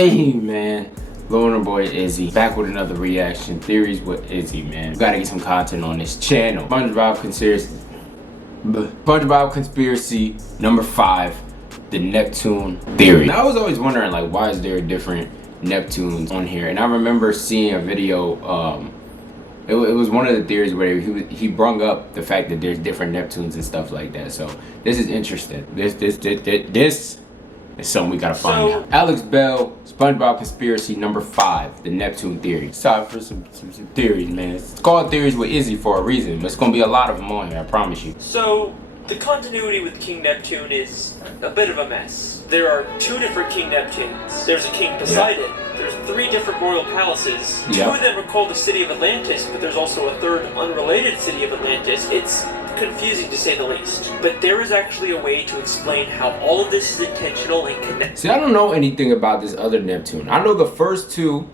Hey man, Loner Boy Izzy, back with another reaction. Theories with Izzy, man. We gotta get some content on this channel. Spongebob conspiracy number 5, the Neptune theory. Now I was always wondering, like, why is there different Neptunes on here? And I remember seeing a video. It was one of the theories where he brung up the fact that there's different Neptunes and stuff like that. So this is interesting. This is something we gotta find out. Alex Bale, SpongeBob conspiracy number 5, the Neptune theory. It's time for some theories, man. It's called Theories with Izzy for a reason. There's gonna be a lot of them on here, I promise you. So the continuity with King Neptune is a bit of a mess. There are 2 different King Neptunes. There's a King Poseidon. There's 3 different royal palaces. 2 of them are called the City of Atlantis, but there's also a 3rd unrelated City of Atlantis. It's confusing to say the least. But there is actually a way to explain how all of this is intentional and connected. See, I don't know anything about this other Neptune. I know the first 2,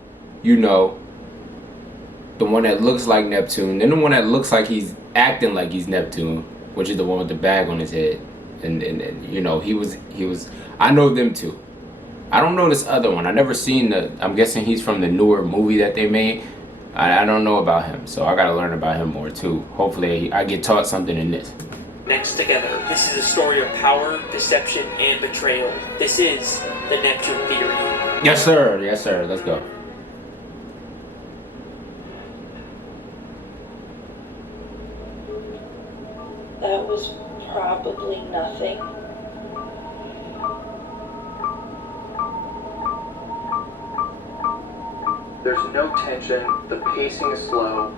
you know, the one that looks like Neptune, then the one that looks like he's acting like he's Neptune, which is the one with the bag on his head. And you know, he was I know them 2. I don't know this other one. I never seen I'm guessing he's from the newer movie that they made. I don't know about him, so I gotta learn about him more too. Hopefully I get taught something in this. Next together. This is a story of power, deception, and betrayal. This is the Neptune theory. Yes sir, yes sir, let's go. That was probably nothing. There's no tension, the pacing is slow,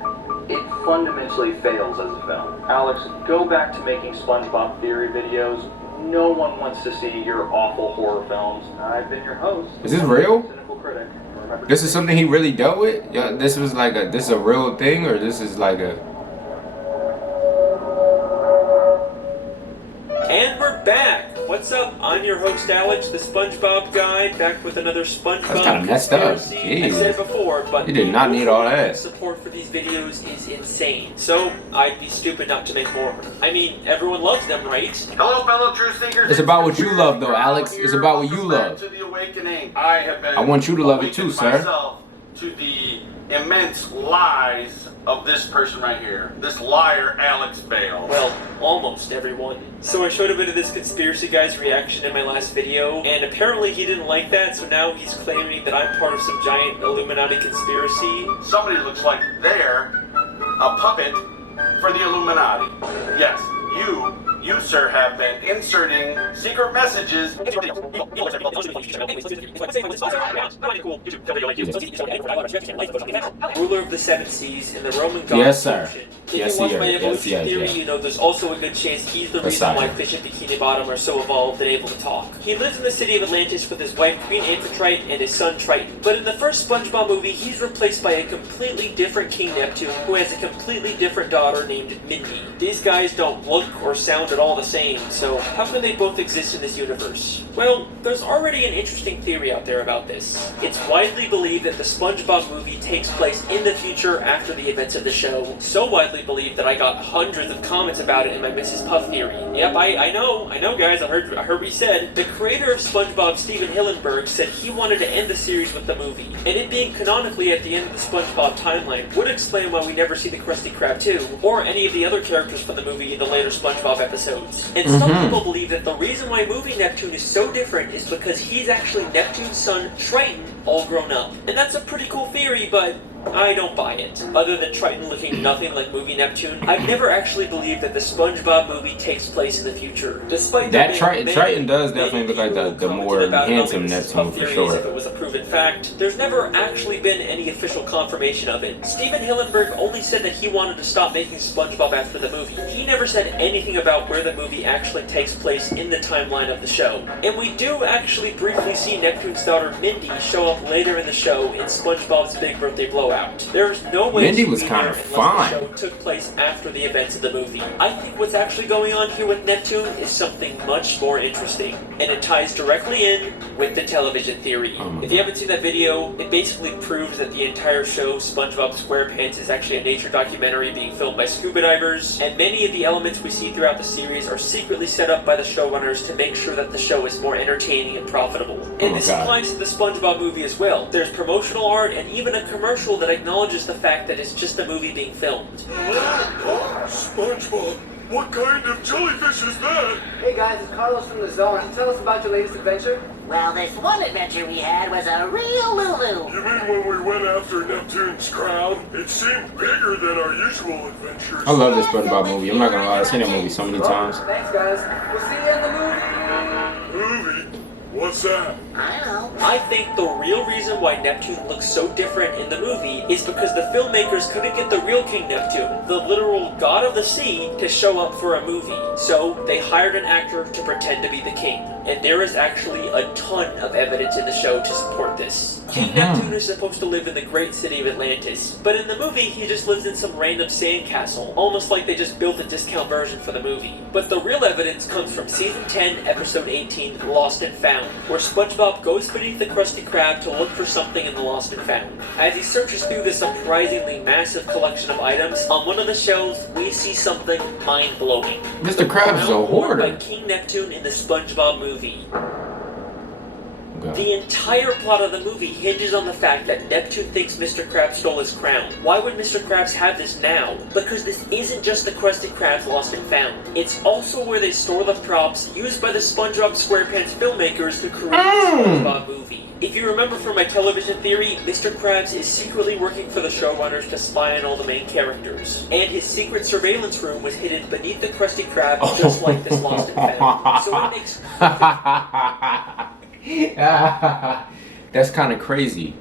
it fundamentally fails as a film. Alex, go back to making SpongeBob theory videos. No one wants to see your awful horror films. I've been your host. Is this real? Cynical critic. This is something he really dealt with? Yeah, this is a real thing, or this is like a... And we're back! What's up? I'm your host Alex, the SpongeBob guy, back with another SpongeBob That's kind of messed up. conspiracy. I said before, but you did not need all that. Support for these videos is insane. So I'd be stupid not to make more. I mean, everyone loves them, right? Hello, fellow truth seekers. It's about what you love, though, Alex. It's about what you love. To the awakening. I want you to love it too, sir. Myself to the immense lies of this person right here. This liar, Alex Bale. Well, almost everyone. So I showed a bit of this conspiracy guy's reaction in my last video, and apparently he didn't like that, so now he's claiming that I'm part of some giant Illuminati conspiracy. Somebody looks like they're a puppet for the Illuminati. Yes, you, sir, have been inserting secret messages. Ruler of the 7 seas and the Roman god. Yes, sir. If you watch my evolution theory, you know there's also a good chance he's the reason why fish in Bikini Bottom are so evolved and able to talk. He lives in the city of Atlantis with his wife Queen Amphitrite and his son Triton. But in the first SpongeBob movie, he's replaced by a completely different King Neptune who has a completely different daughter named Mindy. These guys don't look or sound at all the same, so how can they both exist in this universe? Well, there's already an interesting theory out there about this. It's widely believed that the SpongeBob movie takes place in the future after the events of the show. So widely believed that I got hundreds of comments about it in my Mrs. Puff theory. Yep, I know guys, I heard what you said. The creator of SpongeBob, Steven Hillenburg, said he wanted to end the series with the movie. And it being canonically at the end of the SpongeBob timeline would explain why we never see the Krusty Krab 2, or any of the other characters from the movie in the later SpongeBob episodes. And some people believe that the reason why movie Neptune is so different is because he's actually Neptune's son, Triton, all grown up. And that's a pretty cool theory, but I don't buy it. Other than Triton looking nothing like movie Neptune, I've never actually believed that the SpongeBob movie takes place in the future. Despite that Triton does definitely look like the more handsome Neptune for sure. If it was a proven fact, there's never actually been any official confirmation of it. Steven Hillenburg only said that he wanted to stop making SpongeBob after the movie. He never said anything about where the movie actually takes place in the timeline of the show. And we do actually briefly see Neptune's daughter Mindy show up later in the show in SpongeBob's Big Birthday Blowout. There's no way Mindy was kind of fine. The show took place after the events of the movie. I think what's actually going on here with Neptune is something much more interesting, and it ties directly in with the television theory. If you haven't seen that video, it basically proves that the entire show, SpongeBob SquarePants, is actually a nature documentary being filmed by scuba divers, and many of the elements we see throughout the series are secretly set up by the showrunners to make sure that the show is more entertaining and profitable. And this applies to the SpongeBob movie movie as well. There's promotional art and even a commercial that acknowledges the fact that it's just a movie being filmed. SpongeBob, what kind of jellyfish is that? Hey guys, it's Carlos from the Zone. Can you tell us about your latest adventure? Well, this one adventure we had was a real Lulu. You mean when we went after Neptune's crown? It seemed bigger than our usual adventures. I love this SpongeBob movie. I'm not gonna lie, I've seen that movie so many times. Thanks guys. We'll see you in the movie. Movie? What's that? I don't know. I think the real reason why Neptune looks so different in the movie is because the filmmakers couldn't get the real King Neptune, the literal god of the sea, to show up for a movie. So they hired an actor to pretend to be the king. And there is actually a ton of evidence in the show to support this. King Neptune is supposed to live in the great city of Atlantis, but in the movie he just lives in some random sandcastle, almost like they just built a discount version for the movie. But the real evidence comes from Season 10, Episode 18, Lost and Found, where SpongeBob goes beneath the Krusty Krab to look for something in the Lost and Found. As he searches through this surprisingly massive collection of items, on one of the shelves we see something mind-blowing. Mr. Krabs is a hoarder. By King Neptune in the Spongebob movie. Okay. The entire plot of the movie hinges on the fact that Neptune thinks Mr. Krabs stole his crown. Why would Mr. Krabs have this now? Because this isn't just the Krusty Krabs Lost and Found. It's also where they store the props used by the SpongeBob SquarePants filmmakers to create the SpongeBob movie. If you remember from my television theory, Mr. Krabs is secretly working for the showrunners to spy on all the main characters. And his secret surveillance room was hidden beneath the Krusty Krab, just like this Lost and Found. So it makes... That's kind of crazy.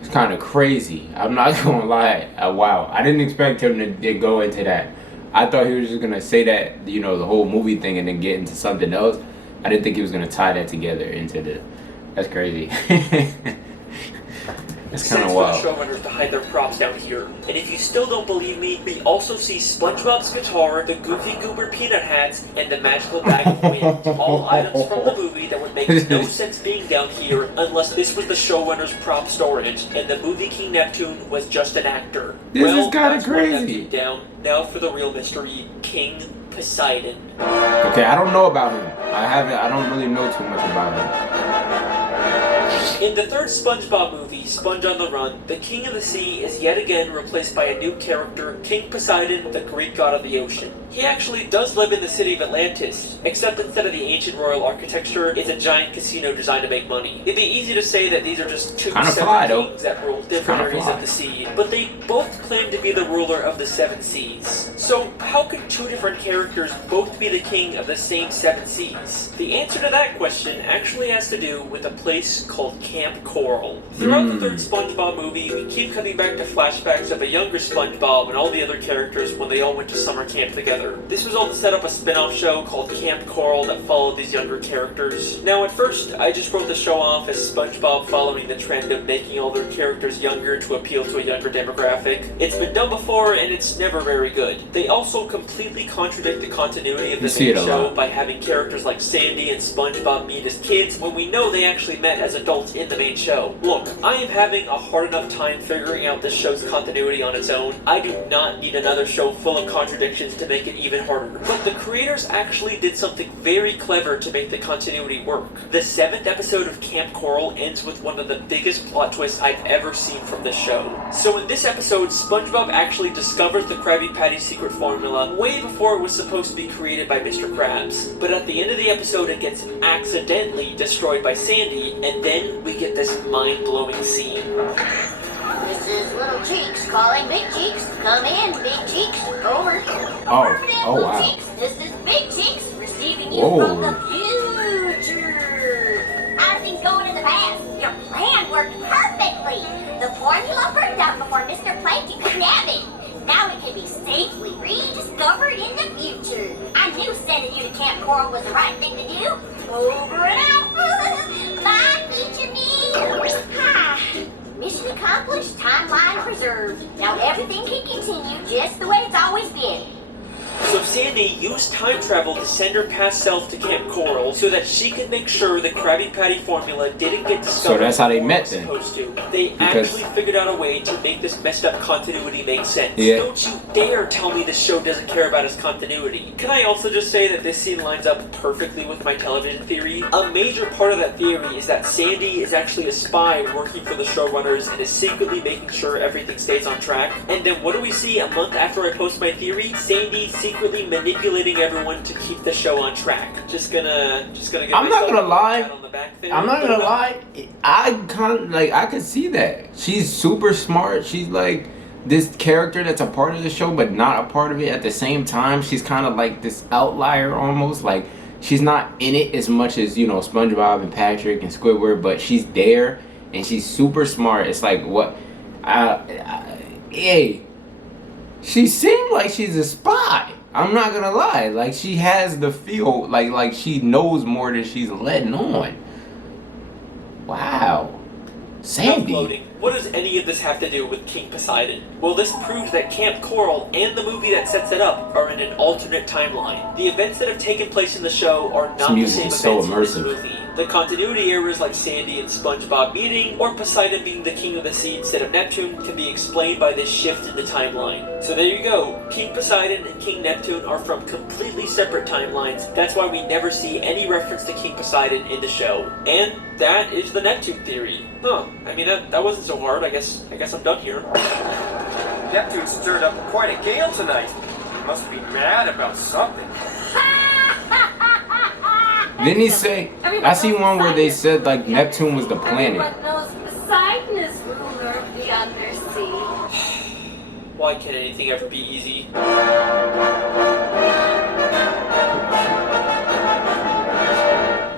It's kind of crazy. I'm not gonna lie. Wow, I didn't expect him to go into that. I thought he was just gonna say that, you know, the whole movie thing and then get into something else. I didn't think he was gonna tie that together into the... That's crazy. It's kind of wild. For the showrunners to hide their props down here. And if you still don't believe me, we also see SpongeBob's guitar, the Goofy Goober peanut hats, and the magical bag of wind. All items from the movie that would make no sense being down here unless this was the showrunner's prop storage, and the movie King Neptune was just an actor. This is kind of crazy. Down. Now for the real mystery, King Poseidon. Okay, I don't know about him. I don't really know too much about him. In the third SpongeBob movie, Sponge on the Run, the King of the Sea is yet again replaced by a new character, King Poseidon, the Greek god of the ocean. He actually does live in the city of Atlantis, except instead of the ancient royal architecture, it's a giant casino designed to make money. It'd be easy to say that these are just two separate kings that rule different areas of the sea, but they both claim to be the ruler of the seven seas. So how could two different characters both be the king of the same seven seas? The answer to that question actually has to do with a place called Camp Coral. Throughout the third SpongeBob movie, we keep cutting back to flashbacks of a younger SpongeBob and all the other characters when they all went to summer camp together. This was all to set up a spin-off show called Camp Coral that followed these younger characters. Now at first, I just wrote the show off as SpongeBob following the trend of making all their characters younger to appeal to a younger demographic. It's been done before and it's never very good. They also completely contradict the continuity of the main show by having characters like Sandy and SpongeBob meet as kids when we know they actually met as adults in the main show. Look, I am having a hard enough time figuring out this show's continuity on its own. I do not need another show full of contradictions to make it even harder. But the creators actually did something very clever to make the continuity work. The 7th episode of Camp Coral ends with one of the biggest plot twists I've ever seen from this show. So in this episode, SpongeBob actually discovers the Krabby Patty secret formula way before it was supposed to be created by Mr. Krabs. But at the end of the episode, it gets accidentally destroyed by Sandy, and then we get this mind-blowing scene. This is Little Cheeks calling Big Cheeks. Come in, Big Cheeks. Over. Oh, wow. Cheeks. This is Big Cheeks receiving you from the future. How's things going in the past? Your plan worked perfectly. The formula burned out before Mr. Plankton could nab it. Now it can be safely rediscovered in the future. I knew sending you to Camp Coral was the right thing to do. Over and out. Bye, future me. Ha. Mission accomplished, timeline preserved. Now everything can continue just the way it's always been. So Sandy used time travel to send her past self to Camp Coral so that she could make sure the Krabby Patty formula didn't get discovered. So that's how they met then. They actually figured out a way to make this messed up continuity make sense. Yeah. Don't you dare tell me this show doesn't care about its continuity. Can I also just say that this scene lines up perfectly with my television theory? A major part of that theory is that Sandy is actually a spy working for the showrunners and is secretly making sure everything stays on track. And then what do we see a month after I post my theory? Sandy secretly manipulating everyone to keep the show on track. Just gonna get I'm not gonna lie. on the back there. I'm not gonna lie. I kind of like, I can see that. She's super smart. She's like this character that's a part of the show but not a part of it at the same time. She's kind of like this outlier almost. Like she's not in it as much as, you know, SpongeBob and Patrick and Squidward, but she's there and she's super smart. It's like what hey, she seemed like she's a spy. I'm not gonna lie. Like she has the feel like she knows more than she's letting on. Wow. Sandy. What does any of this have to do with King Poseidon? Well, this proves that Camp Coral and the movie that sets it up are in an alternate timeline. The events that have taken place in the show are not the same events in this movie. The continuity errors like Sandy and SpongeBob meeting, or Poseidon being the king of the sea instead of Neptune, can be explained by this shift in the timeline. So there you go. King Poseidon and King Neptune are from completely separate timelines. That's why we never see any reference to King Poseidon in the show. And that is the Neptune theory. Huh. I mean, that wasn't so hard. I guess I'm done here. Neptune stirred up quite a gale tonight. He must be mad about something. Didn't he say? I see one where they said like Neptune was the planet. Everyone knows Poseidon is ruler of the undersea. Why can't anything ever be easy?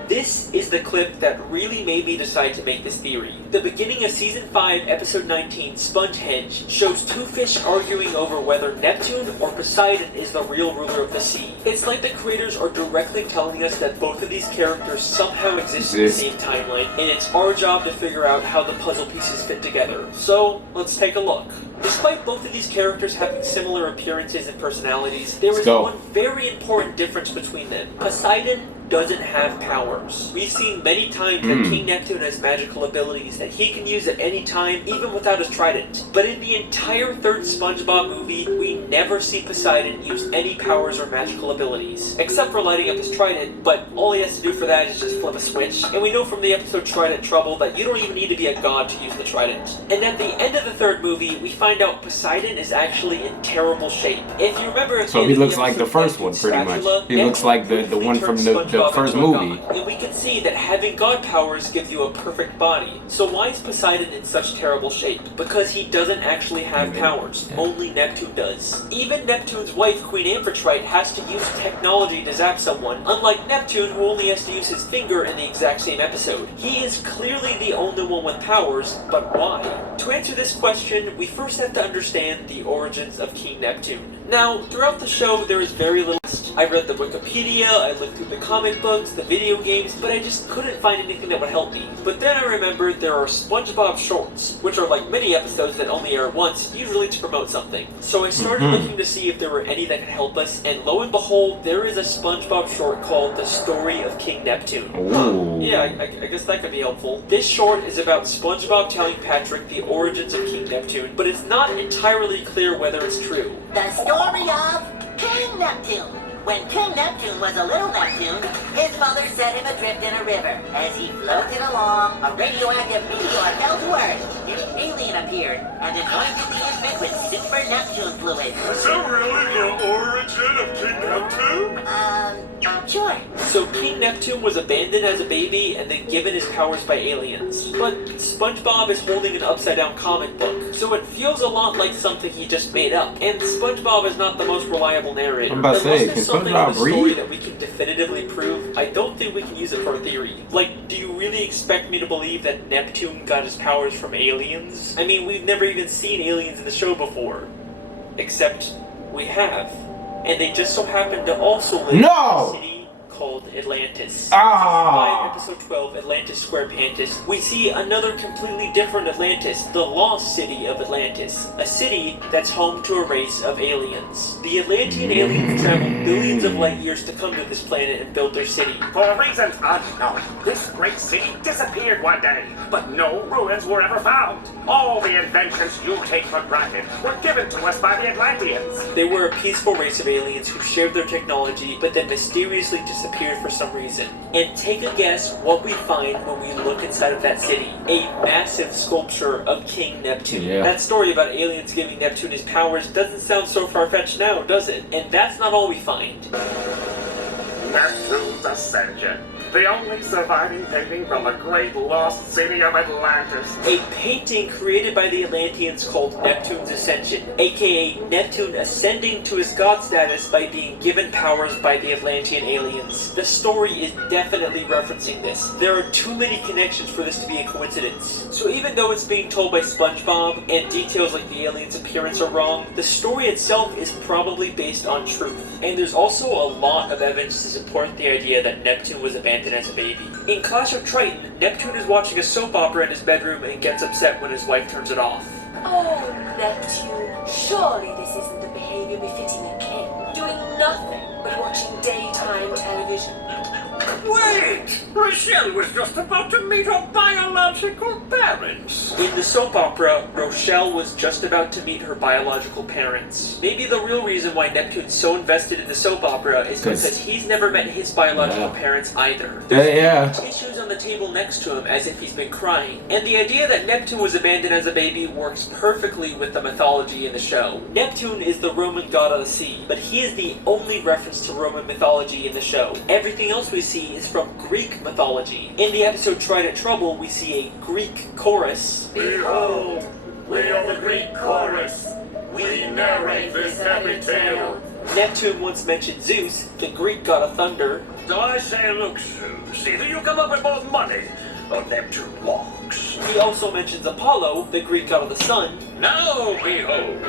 This is the clip that really made me decide to make this theory. The beginning of Season 5, Episode 19, Spongehenge, shows two fish arguing over whether Neptune or Poseidon is the real ruler of the sea. It's like the creators are directly telling us that both of these characters somehow exist in the same timeline, and it's our job to figure out how the puzzle pieces fit together. So, let's take a look. Despite both of these characters having similar appearances and personalities, there is one very important difference between them. Poseidon doesn't have powers. We've seen many times that King Neptune has magical abilities that he can use at any time, even without his trident. But in the entire third SpongeBob movie, we never see Poseidon use any powers or magical abilities, except for lighting up his trident, but all he has to do for that is just flip a switch. And we know from the episode Trident Trouble that you don't even need to be a god to use the trident. And at the end of the third movie, we find out Poseidon is actually in terrible shape. If you remember, so he looks like the first one, pretty much. He looks like the one from the first movie. And we can see that having god powers gives you a perfect body. So why is Poseidon in such terrible shape? Because he doesn't actually have powers. Only Neptune does. Even Neptune's wife, Queen Amphitrite, has to use technology to zap someone, unlike Neptune, who only has to use his finger in the exact same episode. He is clearly the only one with powers, but why? To answer this question, we first have to understand the origins of King Neptune. Now, throughout the show, there is very little. I read the Wikipedia, I looked through the comic books, the video games, but I just couldn't find anything that would help me. But then I remembered there are SpongeBob shorts, which are like mini episodes that only air once, usually to promote something. So I started looking to see if there were any that could help us, and lo and behold, there is a SpongeBob short called The Story of King Neptune. Yeah, I guess that could be helpful. This short is about SpongeBob telling Patrick the origins of King Neptune, but it's not entirely clear whether it's true. The story of King Neptune. When King Neptune was a little Neptune, his mother set him adrift in a river. As he floated along, a radioactive meteor fell to Earth. An alien appeared and anointed the infant with super Neptune fluid. Is that really the origin of King Neptune? Sure. So King Neptune was abandoned as a baby and then given his powers by aliens. But SpongeBob is holding an upside-down comic book, so it feels a lot like something he just made up. And SpongeBob is not the most reliable narrator. I'm about to say, can something in the story read? that we can definitively prove, I don't think we can use it for a theory. Like, do you really expect me to believe that Neptune got his powers from aliens? I mean, we've never even seen aliens in the show before. Except, we have. And they just so happen to also live in a city called Atlantis. Ah! Season 5, Episode 12, Atlantis Square Pantis, we see another completely different Atlantis, the lost city of Atlantis, a city that's home to a race of aliens. The Atlantean aliens traveled billions of light years to come to this planet and build their city. For reasons unknown, this great city disappeared one day, but no ruins were ever found. All the inventions you take for granted were given to us by the Atlanteans. They were a peaceful race of aliens who shared their technology, but then mysteriously disappeared for some reason. And take a guess what we find when we look inside of that city. A massive sculpture of King Neptune. Yeah. That story about aliens giving Neptune his powers doesn't sound so far-fetched now, does it? And that's not all we find. Neptune's Ascension, the only surviving painting from the great lost city of Atlantis. A painting created by the Atlanteans called Neptune's Ascension, aka Neptune ascending to his god status by being given powers by the Atlantean aliens. The story is definitely referencing this. There are too many connections for this to be a coincidence. So even though it's being told by Spongebob, and details like the aliens' appearance are wrong, the story itself is probably based on truth. And there's also a lot of evidence to support the idea that Neptune was abandoned as a baby. In Clash of Triton, Neptune is watching a soap opera in his bedroom and gets upset when his wife turns it off. Oh, Neptune, surely this isn't the behavior befitting a king. Doing nothing but watching daytime television. Wait! Rochelle was just about to meet her biological parents. In the soap opera, Rochelle was just about to meet her biological parents. Maybe the real reason why Neptune's so invested in the soap opera is because he's never met his biological parents either. There's tissues on the table next to him as if he's been crying. And the idea that Neptune was abandoned as a baby works perfectly with the mythology in the show. Neptune is the Roman god of the sea, but he is the only reference to Roman mythology in the show. Everything else we see is from Greek mythology. In the episode Trident Trouble, we see a Greek chorus. Behold, we are the Greek chorus. We narrate this happy tale. Neptune once mentioned Zeus, the Greek god of thunder. So I say, look, Zeus, either you come up with more money, or Neptune walks. He also mentions Apollo, the Greek god of the sun. Now behold,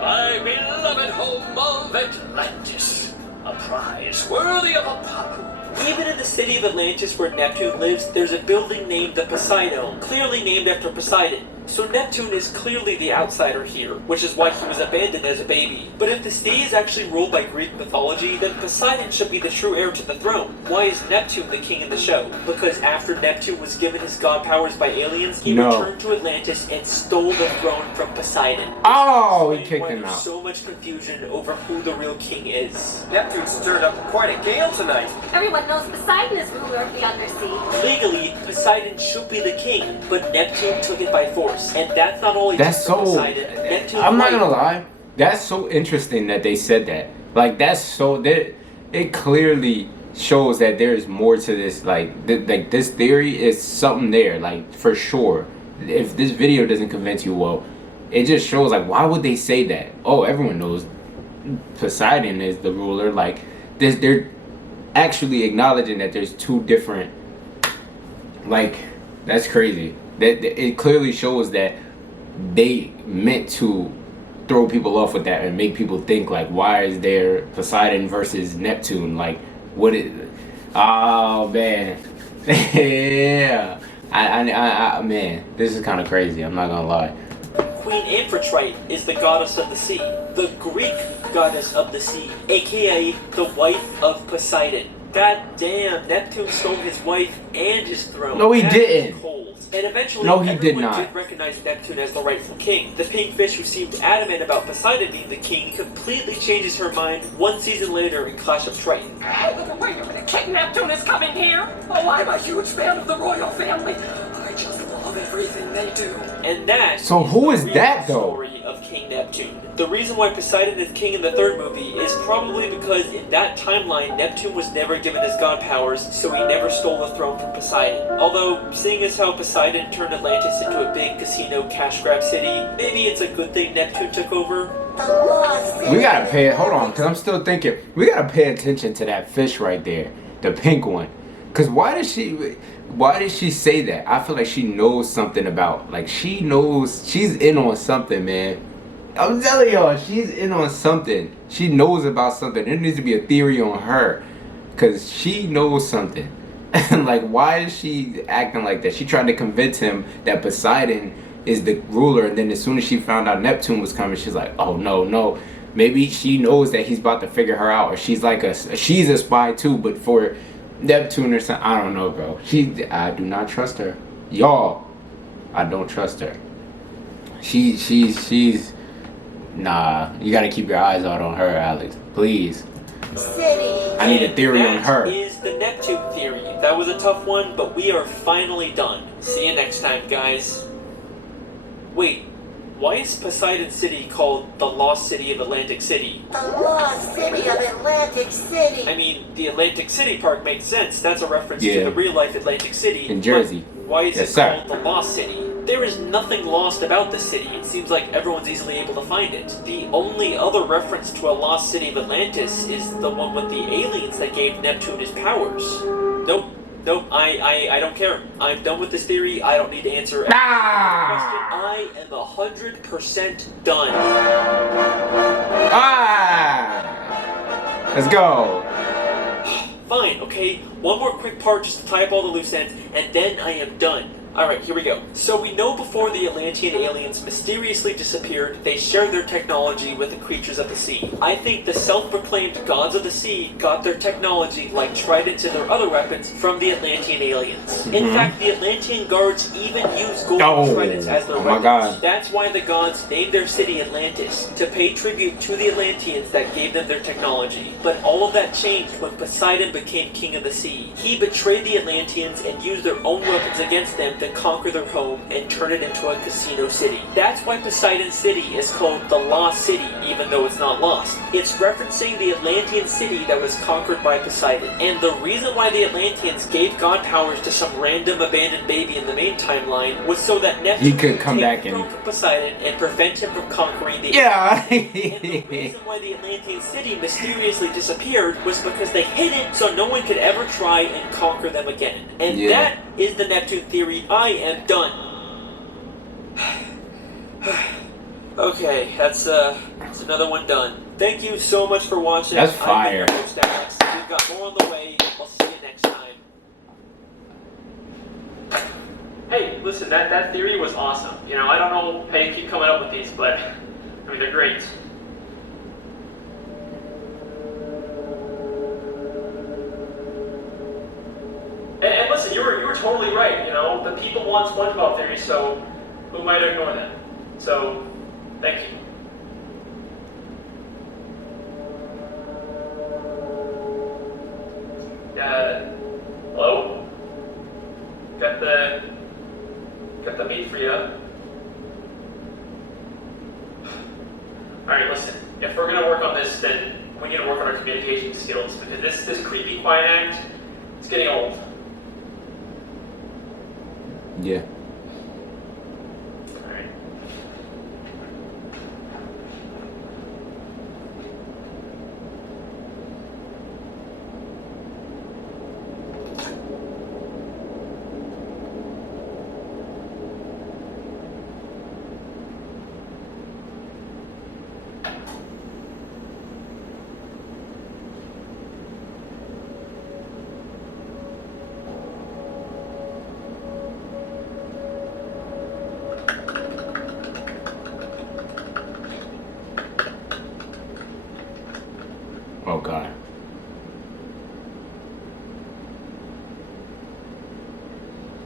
my beloved home of Atlantis, a prize worthy of Apollo. Even in the city of Atlantis where Neptune lives, there's a building named the Poseidon, clearly named after Poseidon. So Neptune is clearly the outsider here, which is why he was abandoned as a baby. But if the city is actually ruled by Greek mythology, then Poseidon should be the true heir to the throne. Why is Neptune the king in the show? Because after Neptune was given his god powers by aliens, he returned to Atlantis and stole the throne from Poseidon. Oh, he kicked him out. There's so much confusion over who the real king is. Neptune stirred up quite a gale tonight. Everyone knows Poseidon is ruler of the undersea. Legally, Poseidon should be the king, but Neptune took it by force. And that's not only that's so Poseidon. Neptune's I'm not gonna lie, that's so interesting that they said that. Like that's so that it clearly shows that there's more to this. Like this theory is something there, like for sure. If this video doesn't convince you, well, it just shows like why would they say that? Oh, everyone knows Poseidon is the ruler. Like this, they're actually acknowledging that there's two different. Like that's crazy. That it clearly shows that they meant to throw people off with that and make people think like, why is there Poseidon versus Neptune? Like, what is? Oh man, yeah. I man, this is kind of crazy. I'm not gonna lie. Queen Amphitrite is the goddess of the sea, the Greek goddess of the sea, aka the wife of Poseidon. God damn, Neptune stole his wife and his throne. No, he didn't. Cold. And eventually, no, he did not. Did recognize Neptune as the rightful king. The pink fish who seemed adamant about Poseidon being the king completely changes her mind one season later in Clash of Triton. Oh, wait a minute, King Neptune is coming here? Oh, I'm a huge fan of the royal family. I just love everything they do. And that so who is that though? Story of King Neptune. The reason why Poseidon is king in the third movie is probably because in that timeline, Neptune was never given his god powers, so he never stole the throne from Poseidon. Although, seeing as how Poseidon turned Atlantis into a big casino cash grab city, maybe it's a good thing Neptune took over. We gotta pay it. Hold on, because I'm still thinking. We gotta pay attention to that fish right there, the pink one. Because why did she say that? I feel like she knows something about. Like she knows she's in on something, man. I'm telling y'all, she's in on something. She knows about something. There needs to be a theory on her. because she knows something. Like, why is she acting like that? She tried to convince him that Poseidon is the ruler, and then as soon as she found out Neptune was coming, she's like, oh no. Maybe she knows that he's about to figure her out, or she's like she's a spy too, but for Neptune or something. I don't know, bro. I do not trust her. Y'all, I don't trust her. She's nah. You gotta keep your eyes out on her, Alex. Please. City. I need a theory on her. That is the Neptune theory. That was a tough one, but we are finally done. See you next time, guys. Wait. Why is Poseidon City called the Lost City of Atlantic City? The Lost City of Atlantic City. I mean, the Atlantic City Park makes sense. That's a reference to the real-life Atlantic City. In Jersey. Why is it called the Lost City? There is nothing lost about the city. It seems like everyone's easily able to find it. The only other reference to a lost city of Atlantis is the one with the aliens that gave Neptune his powers. Nope, I don't care. I'm done with this theory. I don't need to answer every question. I am 100% done. Let's go. Fine, okay. One more quick part just to tie up all the loose ends, and then I am done. Alright, here we go. So we know before the Atlantean aliens mysteriously disappeared, they shared their technology with the creatures of the sea. I think the self-proclaimed gods of the sea got their technology, like tridents and their other weapons, from the Atlantean aliens. In fact, the Atlantean guards even use golden tridents as their weapons. God. That's why the gods named their city Atlantis, to pay tribute to the Atlanteans that gave them their technology. But all of that changed when Poseidon became king of the sea. He betrayed the Atlanteans and used their own weapons against them to conquer their home and turn it into a casino city. That's why Poseidon City is called the Lost City, even though it's not lost. It's referencing the Atlantean city that was conquered by Poseidon. And the reason why the Atlanteans gave god powers to some random abandoned baby in the main timeline was so that Neptune could come back from Poseidon and prevent him from conquering the Atlanteans. And the reason why the Atlantean city mysteriously disappeared was because they hid it so no one could ever try and conquer them again. And that is the Neptune theory. I am done. Okay, that's another one done. Thank you so much for watching. That's fire. I've been your host, Alex. We've got more on the way. I'll see you next time. Hey, listen, that theory was awesome. You know, I don't know how you keep coming up with these, but I mean, they're great. And listen, you were totally right, you know, the people want SpongeBob theories, so who might ignore them? So, thank you. Hello? Got the meat for you. Alright, listen, if we're gonna work on this, then we need to work on our communication skills, because this creepy quiet act, it's getting old. Yeah. Alright. Oh God.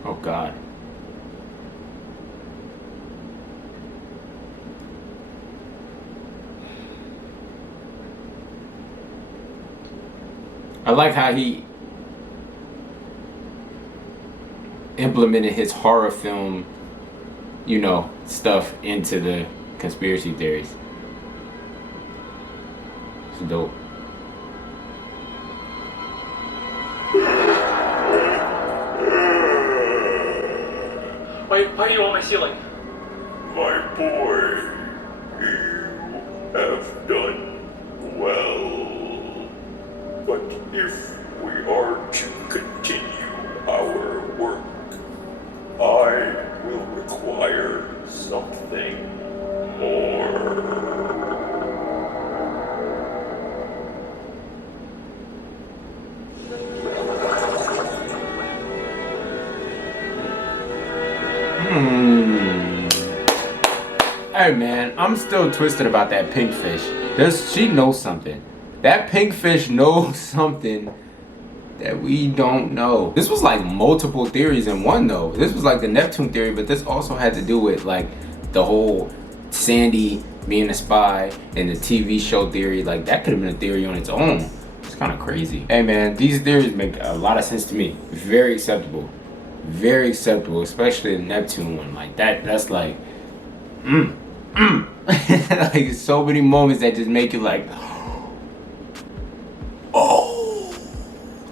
Oh God. I like how he implemented his horror film, you know, stuff into the conspiracy theories. It's dope. Why do you want my ceiling? My boy, you have done well. But if we are to continue our work, I will require something more. Hey man, I'm still twisted about that pink fish. She knows something. That pink fish knows something that we don't know. This was like multiple theories in one though. This was like the Neptune theory, but this also had to do with like the whole Sandy being a spy and the TV show theory. Like that could have been a theory on its own. It's kind of crazy. Hey man, these theories make a lot of sense to me. Very acceptable. Very acceptable, especially the Neptune one. Like that's like, like so many moments that just make you like, oh,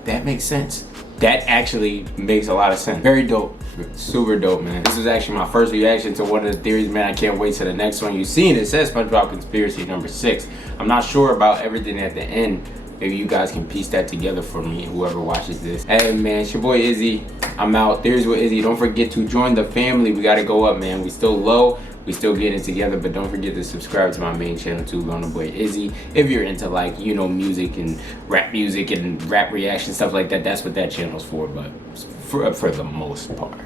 that makes sense. That actually makes a lot of sense. Very dope. Super dope, man. This was actually my first reaction to one of the theories, man. I can't wait to the next one. You've seen it says SpongeBob Conspiracy number 6. I'm not sure about everything at the end. Maybe you guys can piece that together for me, whoever watches this. Hey man, it's your boy Izzy. I'm out. Theories with Izzy. Don't forget to join the family. We gotta go up, man. We still low. We still getting it together, but don't forget to subscribe to my main channel too, Loner Boy Izzy. If you're into like, you know, music and rap reaction, stuff like that, that's what that channel's for, but for the most part,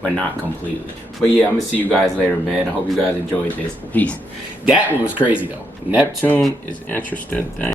but not completely. But yeah, I'm gonna see you guys later, man. I hope you guys enjoyed this. Peace. That one was crazy though. Neptune is interesting thing.